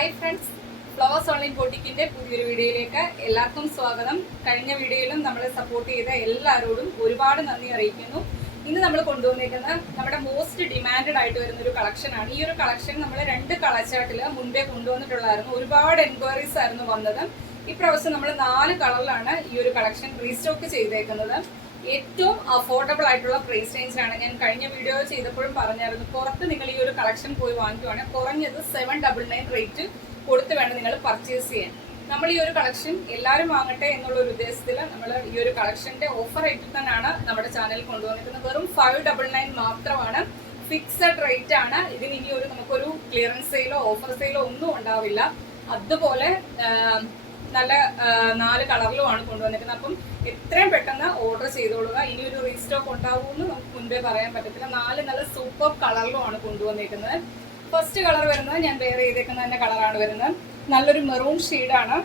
Hi friends, flowers online ബോട്ടിക്കിന്റെ പുതിയൊരു വീഡിയോയിലേക്ക് എല്ലാവർക്കും സ്വാഗതം. കഴിഞ്ഞ വീഡിയോയിലും നമ്മളെ സപ്പോർട്ട് ചെയ്ത എല്ലാവരോടും ഒരുപാട് നന്ദി അറിയിക്കുന്നു. ഇന്ന് നമ്മൾ കൊണ്ടുവന്നിരിക്കുന്ന നമ്മുടെ മോസ്റ്റ് ഡിമാൻഡഡ് ആയിട്ട് വരുന്ന ഒരു കളക്ഷൻ ആണ്. ഈ ഒരു കളക്ഷൻ നമ്മൾ 2 കളർ ചാർട്ടിൽ മുൻപേ കൊണ്ടുവന്നിട്ടുള്ളായിരുന്നു. ഒരുപാട് എൻക്വയറീസ് ആയിരുന്നു വന്നത്. ഇപ്രാവശ്യം നമ്മൾ 4 കളറിലാണ് ഈ ഒരു കളക്ഷൻ റീസ്റ്റോക്ക് ചെയ്തേക്കുന്നത്. ഏറ്റവും അഫോർഡബിൾ ആയിട്ടുള്ള പ്രൈസ് റേഞ്ചാണ്. ഞാൻ കഴിഞ്ഞ വീഡിയോ ചെയ്തപ്പോഴും പറഞ്ഞായിരുന്നു, പുറത്ത് നിങ്ങൾ ഈ ഒരു കളക്ഷൻ പോയി വാങ്ങിക്കുവാണെങ്കിൽ കുറഞ്ഞത് 799 റേറ്റ് കൊടുത്ത് വേണം നിങ്ങൾ പർച്ചേസ് ചെയ്യാൻ. നമ്മൾ ഈ ഒരു കളക്ഷൻ എല്ലാവരും വാങ്ങട്ടെ എന്നുള്ള ഒരു ഉദ്ദേശത്തിൽ നമ്മൾ ഈ ഒരു കളക്ഷന്റെ ഓഫർ റേറ്റിൽ തന്നെയാണ് നമ്മുടെ ചാനൽ കൊണ്ടുവന്നിരിക്കുന്നത്. വെറും 599 മാത്രമാണ്. ഫിക്സഡ് റേറ്റ് ആണ്. ഇതിന് ഇനി നമുക്കൊരു ക്ലിയറൻസ് സെയിലോ ഓഫർ സെയിലോ ഒന്നും ഉണ്ടാവില്ല. അതുപോലെ നല്ല 4 കളറിലുമാണ് കൊണ്ടുവന്നിരിക്കുന്നത്. അപ്പം എത്രയും പെട്ടെന്ന് ഓർഡർ ചെയ്തോളുക. ഇനി ഒരു റീസ്റ്റോക്ക് ഉണ്ടാവുമെന്ന് നമുക്ക് മുൻപേ പറയാൻ പറ്റത്തില്ല. 4 നല്ല സൂപ്പർ കളറിലുമാണ് കൊണ്ടുവന്നിരിക്കുന്നത്. ഫസ്റ്റ് കളർ വരുന്നത് ഞാൻ വേറെ ചെയ്തേക്കുന്ന തന്നെ കളറാണ് വരുന്നത്. നല്ലൊരു മെറൂൺ ഷെയ്ഡാണ്.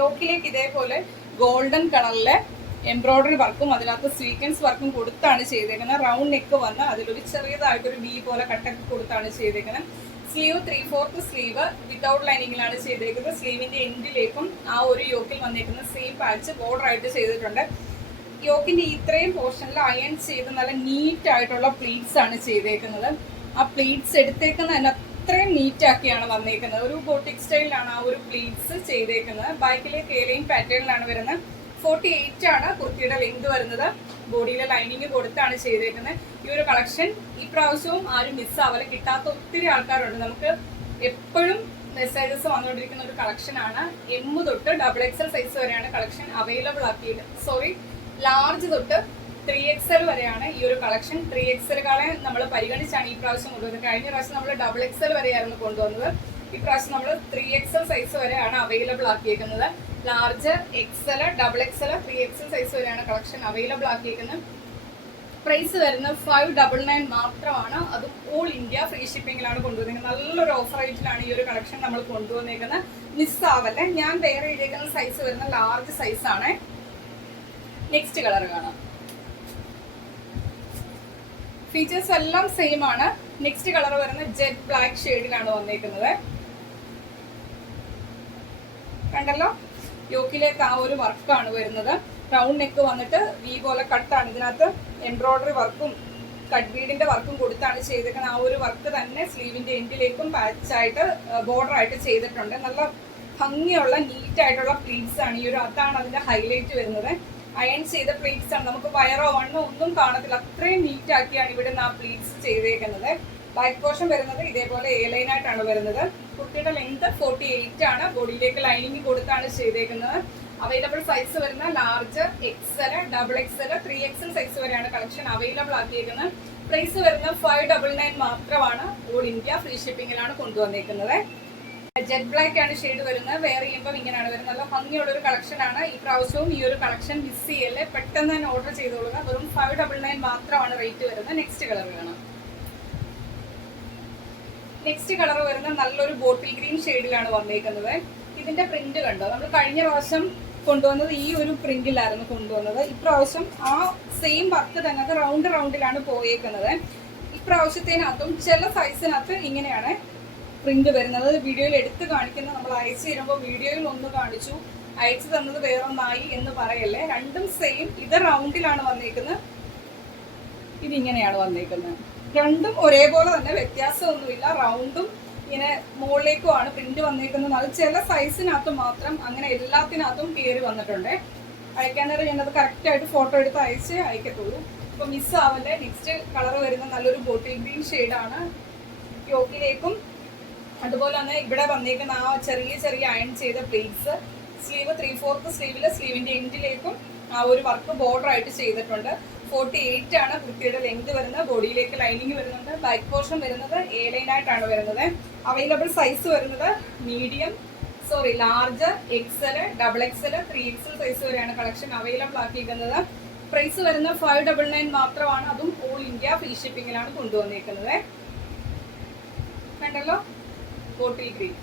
യോക്കിലേക്ക് ഇതേപോലെ ഗോൾഡൻ കളറിലെ എംബ്രോയിഡറി വർക്കും അതിനകത്ത് സ്വീക്വൻസ് വർക്കും കൊടുത്താണ് ചെയ്തേക്കുന്നത്. റൗണ്ട് നെക്ക് വന്ന് അതിലൊരു ചെറിയതായിട്ടൊരു വി പോലെ കട്ടൊക്കെ കൊടുത്താണ് ചെയ്തേക്കുന്നത്. സ്ലീവ് 3/4 സ്ലീവ് വിത്തൗട്ട് ലൈനിങ്ങിലാണ് ചെയ്തേക്കുന്നത്. സ്ലീവിന്റെ എൻഡിലേക്കും ആ ഒരു യോക്കിൽ വന്നേക്കുന്ന സെയിം പാച്ച് ബോർഡർ ആയിട്ട് ചെയ്തിട്ടുണ്ട്. യോക്കിന്റെ ഇത്രയും പോർഷനിൽ അയൺ ചെയ്ത് നല്ല നീറ്റ് ആയിട്ടുള്ള പ്ലീറ്റ്സ് ആണ് ചെയ്തേക്കുന്നത്. ആ പ്ലീറ്റ്സ് എടുത്തേക്കുന്ന തന്നെ അത്രയും നീറ്റ് ആക്കിയാണ് വന്നേക്കുന്നത്. ഒരു ബോട്ടിക് സ്റ്റൈലിലാണ് ആ ഒരു പ്ലീറ്റ്സ് ചെയ്തേക്കുന്നത്. ബാക്കിലേക്ക് ഏലൈൻ പാറ്റേണിലാണ് വരുന്നത്. 48 ആണ് കുർത്തിയുടെ ലെങ്ത് വരുന്നത്. ബോഡിയിലെ ലൈനിങ് കൊടുത്താണ് ചെയ്തേക്കുന്നത്. ഈ ഒരു കളക്ഷൻ ഈ പ്രാവശ്യവും ആരും മിസ്സാവല. കിട്ടാത്ത ഒത്തിരി ആൾക്കാരുണ്ട്. നമുക്ക് എപ്പോഴും മെസ്സേജസ് വന്നുകൊണ്ടിരിക്കുന്ന ഒരു കളക്ഷനാണ്. M തൊട്ട് XXL സൈസ് വരെയാണ് കളക്ഷൻ അവൈലബിൾ ആക്കിയത്. ലാർജ് തൊട്ട് 3XL വരെയാണ് ഈ ഒരു കളക്ഷൻ. 3XL നമ്മൾ പരിഗണിച്ചാണ് ഈ പ്രാവശ്യം കൊണ്ടുവന്നത്. കഴിഞ്ഞ പ്രാവശ്യം നമ്മൾ XXL വരെയായിരുന്നു കൊണ്ടുവന്നത്. ഈ പ്രാവശ്യം നമ്മൾ 3XL സൈസ് വരെയാണ് അവൈലബിൾ ആക്കിയേക്കുന്നത്. Large, XL, XXL, 3XL size വരെയാണ് കളക്ഷൻ അവൈലബിൾ ആക്കിയിരിക്കുന്നത്. പ്രൈസ് വരുന്നത് 599 മാത്രമാണ്. അതും ഓൾ ഇന്ത്യ ഫ്രീ ഷിപ്പിംഗിലാണ് കൊണ്ടുവന്നിരിക്കുന്നത്. നല്ലൊരു ഓഫർ റേറ്റിലാണ് ഈ ഒരു കളക്ഷൻ നമ്മൾ കൊണ്ടുവന്നിരിക്കുന്നത്. മിസ്സാവല്ലേ. ഞാൻ വേറെ ചെയ്തേക്കുന്ന സൈസ് വരുന്ന ലാർജ് സൈസ് ആണ്. നെക്സ്റ്റ് കളർ കാണാം. ഫീച്ചേഴ്സ് എല്ലാം സെയിം ആണ്. നെക്സ്റ്റ് കളർ വരുന്നത് ജെറ്റ് ബ്ലാക്ക് ഷെയ്ഡിലാണ് വന്നിരിക്കുന്നത്. കണ്ടല്ലോ, യോക്കിലേക്ക് ആ ഒരു വർക്കാണ് വരുന്നത്. റൗണ്ട് നെക്ക് വന്നിട്ട് വി പോലെ കട്ടാണ്. ഇതിനകത്ത് എംബ്രോയിഡറി വർക്കും കട്ട് ബീഡിന്റെ വർക്കും കൊടുത്താണ് ചെയ്തേക്കുന്നത്. ആ ഒരു വർക്ക് തന്നെ സ്ലീവിന്റെ എൻഡിലേക്കും പാച്ചായിട്ട് ബോർഡർ ആയിട്ട് ചെയ്തിട്ടുണ്ട്. നല്ല ഭംഗിയുള്ള നീറ്റ് ആയിട്ടുള്ള പ്ലീറ്റ്സ് ആണ്. അതാണ് അതിന്റെ ഹൈലൈറ്റ് വരുന്നത്. അയൺ ചെയ്ത പ്ലീറ്റ്സ് ആണ്. നമുക്ക് വയറോ വണ്ണോ ഒന്നും കാണത്തില്ല. അത്രയും നീറ്റ് ആക്കിയാണ് ഇവിടെ ആ പ്ലീറ്റ്സ് ചെയ്തേക്കുന്നത്. ബാക്ക് പോർഷൻ വരുന്നത് ഇതേപോലെ എ ലൈൻ ആയിട്ടാണ് വരുന്നത്. കുർത്തിയുടെ ലെങ്ത് 48 ആണ്. ബോഡിയിലേക്ക് ലൈനിങ് കൊടുത്താണ് ചെയ്തേക്കുന്നത്. അവൈലബിൾ സൈസ് വരുന്ന large, XL, XXL, 3XL size വരെയാണ് കളക്ഷൻ അവൈലബിൾ ആക്കിയിരിക്കുന്നത്. പ്രൈസ് വരുന്നത് 599 മാത്രമാണ്. ഓൾ ഇന്ത്യ ഫ്രീ ഷിപ്പിംഗിലാണ് കൊണ്ടുവന്നേക്കുന്നത്. ജെറ്റ് ബ്ലാക്ക് ആണ് ഷെയ്ഡ് വരുന്നത്. വേറെ ചെയ്യുമ്പോൾ ഇങ്ങനെയാണ് വരുന്നത്. നല്ല ഭംഗിയുള്ള ഒരു കളക്ഷൻ ആണ്. ഈ പ്രാവശ്യവും ഈ ഒരു കളക്ഷൻ മിസ് ചെയ്യല്ലേ. പെട്ടെന്ന് തന്നെ ഓർഡർ ചെയ്തോളുക. വെറും 599 മാത്രമാണ് റേറ്റ് വരുന്നത്. നെക്സ്റ്റ് കളർ വേണം. നെക്സ്റ്റ് കളർ വരുന്ന നല്ലൊരു ബോട്ടിൽ ഗ്രീൻ ഷെയ്ഡിലാണ് വന്നേക്കുന്നത്. ഇതിന്റെ പ്രിന്റ് കണ്ടോ? നമ്മൾ കഴിഞ്ഞ പ്രാവശ്യം കൊണ്ടുവന്നത് ഈ ഒരു പ്രിന്റിലായിരുന്നു കൊണ്ടുവന്നത്. ഇപ്രാവശ്യം ആ സെയിം വർക്ക് തന്നെ അത് റൗണ്ടിലാണ് പോയേക്കുന്നത്. ഇപ്രാവശ്യത്തിനകത്തും ചില സൈസിനകത്ത് ഇങ്ങനെയാണ് പ്രിന്റ് വരുന്നത്. വീഡിയോയിൽ എടുത്ത് കാണിക്കുന്നത് നമ്മൾ അയച്ചു തരുമ്പോൾ വീഡിയോയിൽ ഒന്ന് കാണിച്ചു, അയച്ചു തന്നത് വേറൊന്നായി എന്ന് പറയല്ലേ. രണ്ടും സെയിം. ഇത് റൗണ്ടിലാണ് വന്നേക്കുന്നത്, ഇതിങ്ങനെയാണ് വന്നേക്കുന്നത്. രണ്ടും ഒരേപോലെ തന്നെ, വ്യത്യാസമൊന്നുമില്ല. റൗണ്ടും ഇങ്ങനെ മുകളിലേക്കുമാണ് പ്രിന്റ് വന്നേക്കുന്നത്. അത് ചില സൈസിനകത്ത് മാത്രം, അങ്ങനെ എല്ലാത്തിനകത്തും കയറി വന്നിട്ടുണ്ട്. അയക്കാൻ നേരം ഞാനത് കറക്റ്റായിട്ട് ഫോട്ടോ എടുത്ത് അയക്കത്തുള്ളൂ. അപ്പൊ മിസ്സാവല്ലേ. നെക്സ്റ്റ് കളർ വരുന്ന നല്ലൊരു ബോട്ടിൽ ഗ്രീൻ ഷെയ്ഡാണ്. യോക്കിലേക്കും അതുപോലെ തന്നെ ഇവിടെ വന്നേക്കുന്ന ആ ചെറിയ അയൺ ചെയ്ത പ്ലീറ്റ്സ്. സ്ലീവ് 3/4 സ്ലീവില് സ്ലീവിന്റെ എൻഡിലേക്കും ആ ഒരു വർക്ക് ബോർഡർ ആയിട്ട് ചെയ്തിട്ടുണ്ട്. 48 ആണ് കുർത്തിയുടെ ലെങ്ത് വരുന്നത്. ബോഡിയിലേക്ക് ലൈനിങ് വരുന്നുണ്ട്. ബാക്ക് പോർഷൻ വരുന്നത് എ ലൈൻ ആയിട്ടാണ് വരുന്നത്. അവൈലബിൾ സൈസ് വരുന്നത് large, XL, XXL, 3XL size വരെയാണ് കളക്ഷൻ അവൈലബിൾ ആക്കിയിരിക്കുന്നത്. പ്രൈസ് വരുന്നത് 599 മാത്രമാണ്. അതും ഓൾ ഇന്ത്യ ഫ്രീ ഷിപ്പിംഗിലാണ് കൊണ്ടുവന്നിരിക്കുന്നത്. കണ്ടല്ലോ, ബോട്ടിൽ ഗ്രീൻ.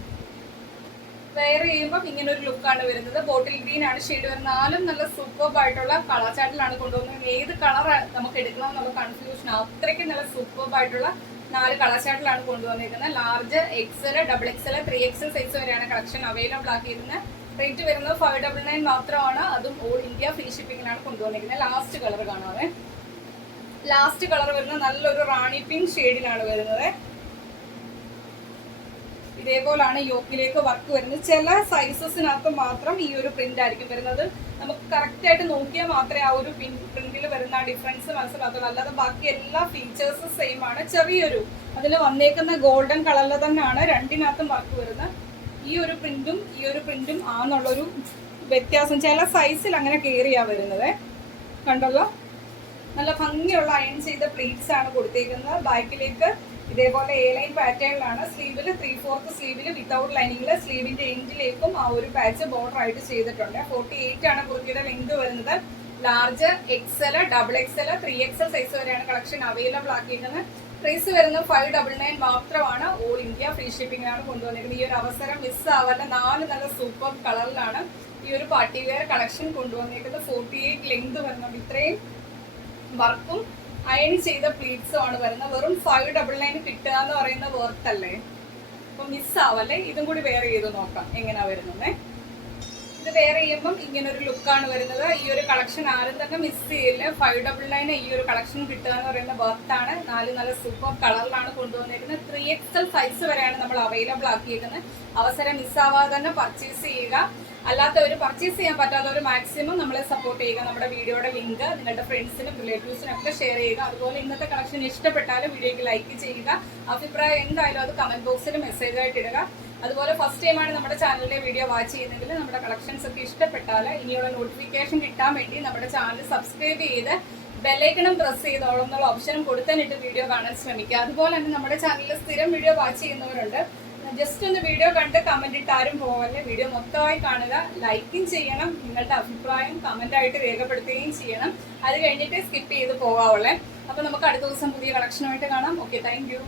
വെയർ ചെയ്യുമ്പോൾ ഇങ്ങനെ ഒരു ലുക്കാണ് വരുന്നത്. ബോട്ടിൽ ഗ്രീൻ ആണ് ഷെയ്ഡ് വരുന്നത്. 4 നല്ല സൂപ്പർബ് ആയിട്ടുള്ള കളർ ചാർട്ടിലാണ് കൊണ്ടുവന്നത്. ഏത് കളർ നമുക്ക് എടുക്കണം എന്നുള്ള കൺഫ്യൂഷൻ. അത്രയ്ക്ക് നല്ല സൂപ്പർബ് ആയിട്ടുള്ള 4 കളർ ചാർട്ടിലാണ് കൊണ്ടുവന്നിരിക്കുന്നത്. Large, XL, double XL, 3XL size വരെയാണ് കളക്ഷൻ അവൈലബിൾ ആക്കിയിരുന്നത്. റേറ്റ് വരുന്നത് 599 മാത്രമാണ്. അതും ഓൾ ഇന്ത്യ ഫ്രീ ഷിപ്പിംഗിലാണ് കൊണ്ടുവന്നിരിക്കുന്നത്. ലാസ്റ്റ് കളർ കാണാതെ, ലാസ്റ്റ് കളർ വരുന്നത് നല്ലൊരു റാണി പിങ്ക് ഷെയ്ഡിലാണ് വരുന്നത്. ഇതേപോലാണ് യോക്കിലേക്ക് വർക്ക് വരുന്നത്. ചില സൈസസിനകത്ത് മാത്രം ഈ ഒരു പ്രിന്റ് ആയിരിക്കും വരുന്നത്. നമുക്ക് കറക്റ്റ് ആയിട്ട് നോക്കിയാൽ മാത്രമേ ആ ഒരു പ്രിന്റിൽ വരുന്ന ഡിഫറൻസ് മനസ്സിലാകത്തുള്ളൂ. അല്ലാതെ ബാക്കി എല്ലാ ഫീച്ചേഴ്സും സെയിം ആണ്. ചെറിയൊരു അതിൽ വന്നേക്കുന്ന ഗോൾഡൻ കളറിൽ തന്നെയാണ് രണ്ടിനകത്തും വർക്ക് വരുന്നത്. ഈ ഒരു പ്രിന്റും ആന്നുള്ളൊരു വ്യത്യാസം. ചില സൈസിൽ അങ്ങനെ കയറിയാ വരുന്നത്. കണ്ടല്ലോ, നല്ല ഭംഗിയുള്ള അയൺ ചെയ്ത പ്ലീറ്റ്സ് ആണ് കൊടുത്തേക്കുന്നത്. ബാക്കിലേക്ക് ഇതേപോലെ എ ലൈൻ പാറ്റേണിലാണ്. സ്ലീവിൽ 3/4 സ്ലീവിൽ വിത്തൗട്ട് ലൈനിങ്ങിൽ സ്ലീവിന്റെ എൻഡിലേക്കും ആ ഒരു പാച്ച് ബോർഡർ ആയിട്ട് ചെയ്തിട്ടുണ്ട്. 48 ആണ് കുർത്തിയുടെ ലെങ്ത് വരുന്നത്. Large, XL, double XL, 3XL size വരെയാണ് കളക്ഷൻ അവൈലബിൾ ആക്കിയിരിക്കുന്നത്. പ്രൈസ് വരുന്നത് 599 മാത്രമാണ്. ഓൾ ഇന്ത്യ ഫ്രീ ഷിപ്പിംഗിലാണ് കൊണ്ടുവന്നിരിക്കുന്നത്. ഈ ഒരു അവസരം മിസ് ആവല്ല. 4 നല്ല സൂപ്പർ കളറിലാണ് ഈ ഒരു പാർട്ടി വെയർ കളക്ഷൻ കൊണ്ടുവന്നിരിക്കുന്നത്. 48 ലെങ്ത് വരുന്നുണ്ട്. ഇത്രയും വർക്കും അയൺ ചെയ്ത പ്ലീറ്റ്സും ആണ് വരുന്നത്. വെറും 599 കിട്ടുക എന്ന് പറയുന്ന വർത്ത് അല്ലേ? അപ്പൊ മിസ് ആവല്ലേ. ഇതും കൂടി വെയർ ചെയ്ത് നോക്കാം എങ്ങനെയാ വരുന്നത്. ഇത് വെയർ ചെയ്യുമ്പം ഇങ്ങനൊരു ലുക്കാണ് വരുന്നത്. ഈ ഒരു കളക്ഷൻ ആരും തന്നെ മിസ് ചെയ്യില്ല. 599 ഈ ഒരു കളക്ഷൻ കിട്ടുക എന്ന് പറയുന്ന വർത്താണ്. 4 നല്ല സൂപ്പർ കളറിലാണ് കൊണ്ടുവന്നിരിക്കുന്നത്. 3XL സൈസ് വരെയാണ് നമ്മൾ അവൈലബിൾ ആക്കിയിരിക്കുന്നത്. അവസരം മിസ്സാവാതെ തന്നെ പർച്ചേസ് ചെയ്യുക. അല്ലാത്തവർ പർച്ചേസ് ചെയ്യാൻ പറ്റാത്തവർ മാക്സിമം നമ്മളെ സപ്പോർട്ട് ചെയ്യുക. നമ്മുടെ വീഡിയോയുടെ ലിങ്ക് നിങ്ങളുടെ ഫ്രണ്ട്സിനും റിലേറ്റീവ്സിനും ഒക്കെ ഷെയർ ചെയ്യുക. അതുപോലെ ഇന്നത്തെ കളക്ഷൻ ഇഷ്ടപ്പെട്ടാലും വീഡിയോയ്ക്ക് ലൈക്ക് ചെയ്യുക. അഭിപ്രായം എന്തായാലും അത് കമന്റ് ബോക്സിൽ മെസ്സേജ് ആയിട്ട് ഇടുക. അതുപോലെ ഫസ്റ്റ് ടൈമാണ് നമ്മുടെ ചാനലിലെ വീഡിയോ വാച്ച് ചെയ്യുന്നതെങ്കിൽ നമ്മുടെ കളക്ഷൻസ് ഒക്കെ ഇഷ്ടപ്പെട്ടാൽ ഇനിയുള്ള നോട്ടിഫിക്കേഷൻ കിട്ടാൻ വേണ്ടി നമ്മുടെ ചാനൽ സബ്സ്ക്രൈബ് ചെയ്ത് ബെല്ലൈക്കണും പ്രസ് ചെയ്തോളം എന്നുള്ള ഓപ്ഷനും കൊടുത്തന്നിട്ട് വീഡിയോ കാണാൻ ശ്രമിക്കുക. അതുപോലെ തന്നെ നമ്മുടെ ചാനലിൽ സ്ഥിരം വീഡിയോ വാച്ച് ചെയ്യുന്നവരുണ്ട്. ജസ്റ്റ് ഒന്ന് വീഡിയോ കണ്ട് കമന്റ് ഇട്ട് ആരും പോവല്ലേ. വീഡിയോ മൊത്തമായി കാണുക, ലൈക്കും ചെയ്യണം, നിങ്ങളുടെ അഭിപ്രായം കമന്റ് ആയിട്ട് രേഖപ്പെടുത്തുകയും ചെയ്യണം. അത് കഴിഞ്ഞിട്ട് സ്കിപ്പ് ചെയ്ത് പോകാവുള്ളേ. അപ്പൊ നമുക്ക് അടുത്ത ദിവസം പുതിയ കളക്ഷനുമായിട്ട് കാണാം. Okay, thank you.